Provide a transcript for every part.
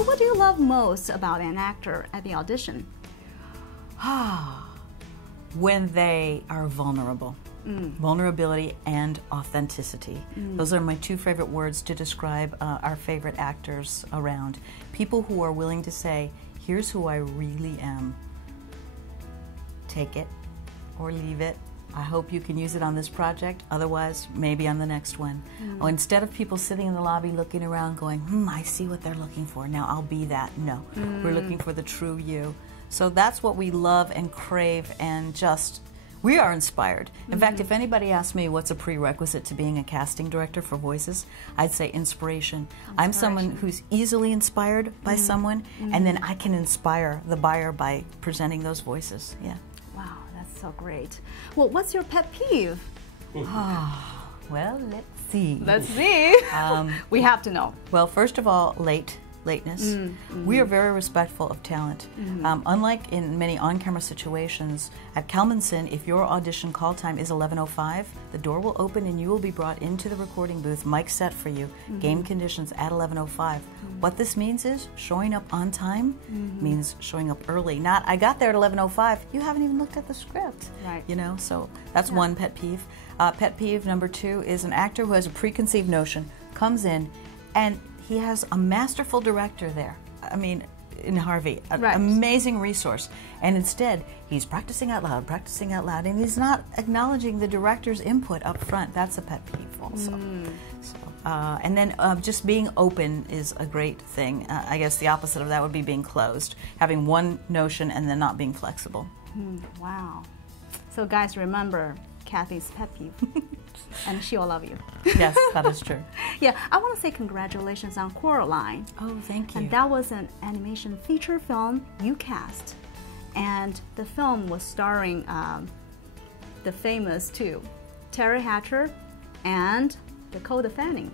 So what do you love most about an actor at the audition? When they are vulnerable. Vulnerability and authenticity. Those are my two favorite words to describe our favorite actors around. People who are willing to say, here's who I really am. Take it or leave it. I hope you can use it on this project, otherwise maybe on the next one. Or instead of people sitting in the lobby looking around going, I see what they're looking for, now I'll be that. No, we're looking for the true you. So that's what we love and crave, and just, we are inspired. In fact, if anybody asked me what's a prerequisite to being a casting director for voices, I'd say inspiration. I'm someone who's easily inspired by someone, and then I can inspire the buyer by presenting those voices. Yeah. Wow, that's so great. Well, what's your pet peeve? Well, let's see. Let's see. We have to know. Well, first of all, lateness. We are very respectful of talent. Unlike in many on-camera situations, at Kalmenson, if your audition call time is 11:05, the door will open and you will be brought into the recording booth, mic set for you, game conditions at 11:05. What this means is showing up on time means showing up early. Not, I got there at 11:05, you haven't even looked at the script. Right. You know, so that's one pet peeve. Pet peeve number two is an actor who has a preconceived notion, comes in, and he has a masterful director there. I mean, in Harvey, an amazing resource. And instead, he's practicing out loud, and he's not acknowledging the director's input up front. That's a pet peeve also. So, and then just being open is a great thing. I guess the opposite of that would be being closed, having one notion and then not being flexible. Wow. So guys, remember Kathy's pet peeve. And she will love you. Yes, that is true. Yeah, I want to say congratulations on Coraline. Oh, thank you. And that was an animation feature film you cast. And the film was starring the famous two, Terry Hatcher and Dakota Fanning.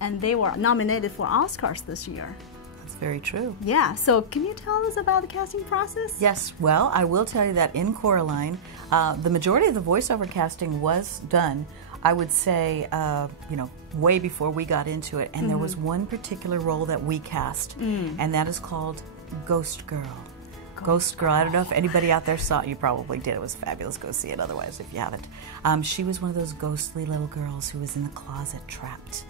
And they were nominated for Oscars this year. That's very true. Yeah, so can you tell us about the casting process? Yes, well, I will tell you that in Coraline, the majority of the voiceover casting was done, I would say, you know, way before we got into it. And there was one particular role that we cast, and that is called Ghost Girl. Ghost Girl. I don't know if anybody out there saw it. You probably did. It was fabulous. Go see it otherwise if you haven't. She was one of those ghostly little girls who was in the closet trapped.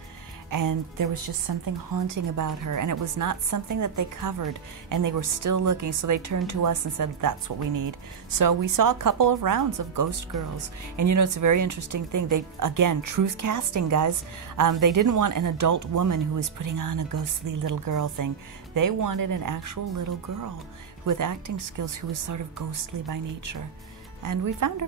And there was just something haunting about her, and it was not something that they covered, and they were still looking, so they turned to us and said, that's what we need. So we saw a couple of rounds of Ghost Girls, and you know, it's a very interesting thing. They, again, truth casting, guys. They didn't want an adult woman who was putting on a ghostly little girl thing. They wanted an actual little girl with acting skills who was sort of ghostly by nature, and we found her.